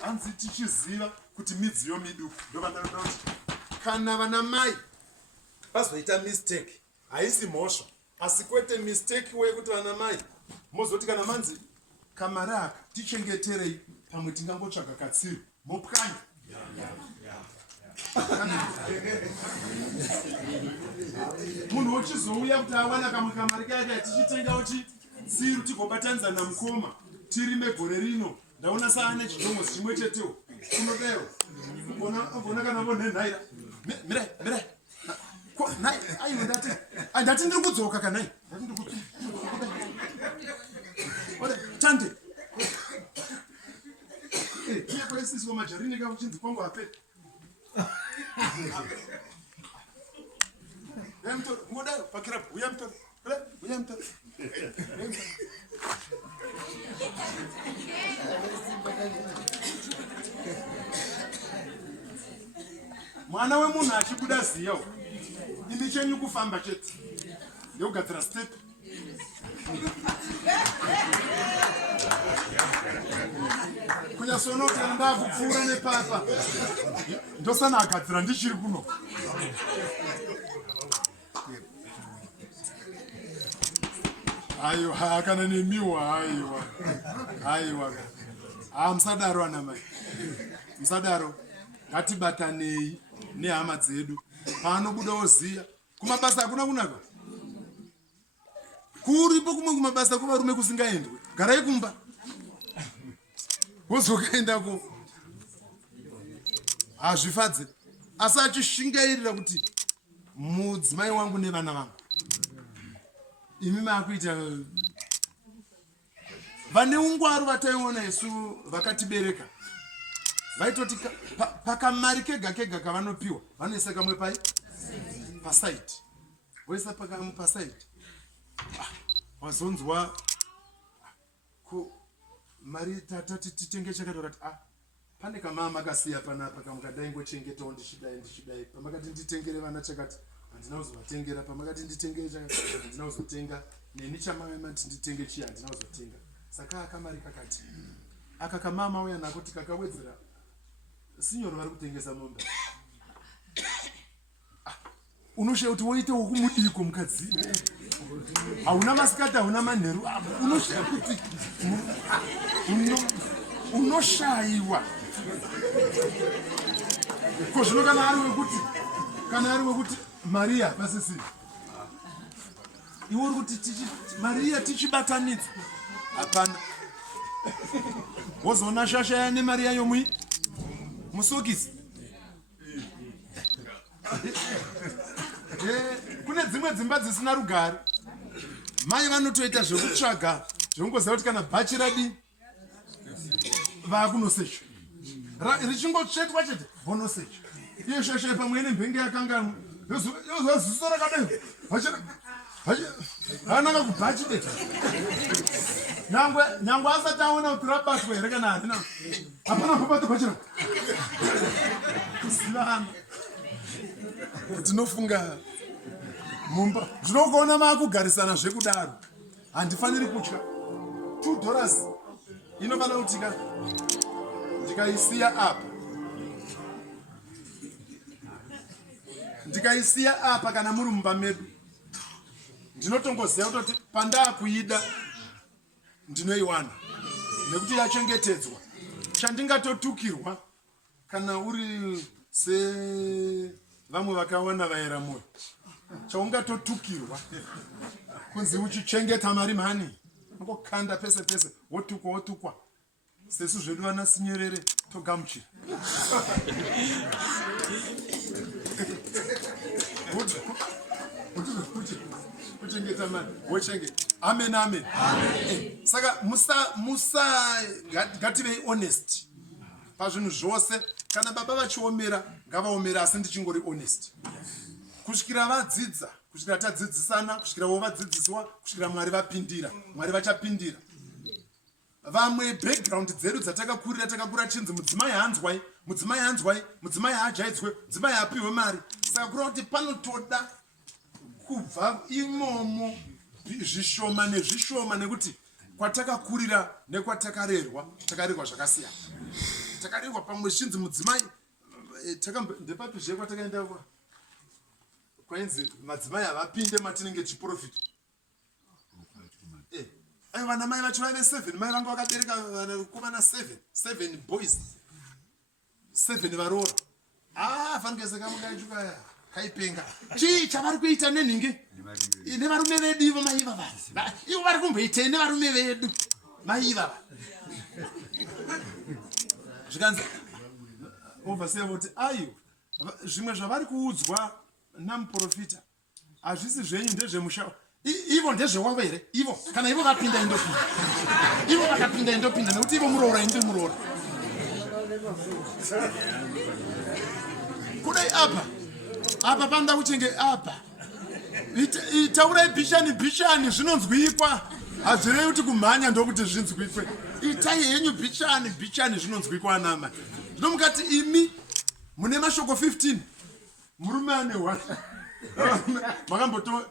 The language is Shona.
hanzi tichiziva kuti midziyo miduku ndovandaroda kuti kana vana mai vazoita mistake haisi mhosva asi kwete mistake wekuti vana mai mozoti kana manzi kamari aka tichengeterei pamwe tingangotsvaga katsiru mopwanya munhu uchizouya kuti awana kamwe kamari kake tichitenga kuti tsiru tigobatanidza namukoma tirime gore rino ndaona saane chidomwe chimwe chetewo unodero ona kana vonenhaira mirai aiwe ndati ndiri kudzoka kanai tande kwaisisi wamajarini kauchinzi kwangu ape ngodayo pakirapo uya mutore mwana wemunhu achibuda ziyawo imi chenyu kufamba chete ndekugadzira step kunyasoona kuti kana ndakupfuura nepapa ndosana agadzira ndichiri kuno aiwa kana nemiwa aiwa musadaro ana mai musadaro ngatibatanei nehama dzedu paanobudawo ziya kumabasa hakuna kunaka kuripo kumwe kumabasa kuvarume kusingaendwe garai kumba wozokaendako hazvifadze asi achishingairira kuti mudzimai wangu nevana vangu imi maakuita vane ungwaru vataiona isu vakatibereka vaitoti pakamari kega kega kavanopiwa vanoisa kamwe pai pasaiti voisa pakamwe pasaiti wazonzwa mari tatati titenge chakatorati pane kamama kasiya panapa kamukadai ngochengetawo ndichidai pamakati nditengere vana chakati handina kuzovatengera pamakati nditengere chakati handina kuzotenga neni chamamati nditenge chiya handina kuzotenga saka akamari kakati aka kamama uya nakuti kakawedzera sinyoro vari kutengesa mombe unoshaye kuti woite wokumudiko mukadzi hauna masikati hauna manheru unoshaye kuti unoshayiwa ko zvino kana ari wekuti mariya pasisini iwe uri kuti mariya tichibatanidza hapana wozoona shasha nemariya yomwi musokisi kune dzimwe dzimba dzisina rugare mai vanotoita zvekutsvaga zvekungoziva kuti kana bhachi radi vakunosecha richingotsvetwa chete vonosecha iyo shasha pamwe nemhenge yakanganwa yoziso rakadai ananga kubhachi deta nyangwe asati aona kuti rabatwa here kana harina hapana kubata bhachira kusivana tinofunga mumba zvinokuona maakugarisana zvekudaro handifaniri kutya $2 inofanira kuti ndikaisiya apa kana muri mumba medu ndinotongoziva kutoti pandakuida ndinoiwana nekuti yachengetedzwa chandingatotukirwa kana uri sevamwe vakawana vaera moyo chaungatotukirwa kunzi uchichengeta mari mani ngokanda pese pese wotukwa sesu zvedu vana sinyerere togamuchira kuchengeta mari wochengeta amen saka ngativei honest pazvinhu zvose kana baba vachiomera ngavaomera asi ndichingori honest kusvikira vadzidza kusvikira tadzidzisana kusvikira vovadzidziswa kusvikira mwari vapindira mwari vachapindira vamwe background dzedu takakura chinzi mudzimai hanzwai mudzimai haajaidzwe mudzimai hapiwe mari saka kureva kuti panotoda kubva imomo zvishoma nezvishoma nekuti kwatakakurira nekwatakarerwa takarerwa zvakasiyana. Takarerwa pamwe zhinzi mudzimai ndepatuzhe kwatakaenda kwainzi madzimai havapinde matinenge chiprofita. Vana mai vacho vaive 7, mai vanga vakabereka vanakomana 7 boys, 7 varoora. Fanikesekamukaichuka kaipenga chii chavari kuita nenhingi nevarume vedu ivo mai vava ivo vari kumboitei nevarume vedu mai vava zvikanzi overseer voti aiwa zvimwe zvavari kuudzwa namuprofita hazvisi zvenyu ndezvemusha ivo ndezvewavo here ivo kana ivo vapinda indopinda ivo vakapinda indopinda nekuti ivo muroora indi muroora kudai apa panda uchenge apa itaurai bhishani zvinonzwikwa hazvirei kuti kumhanya ndokuti zvinzwikwe itai henyu bhishani zvinonzwikwa anama zvino mukati imi mune mashoko 15 murume ane 1 makamboto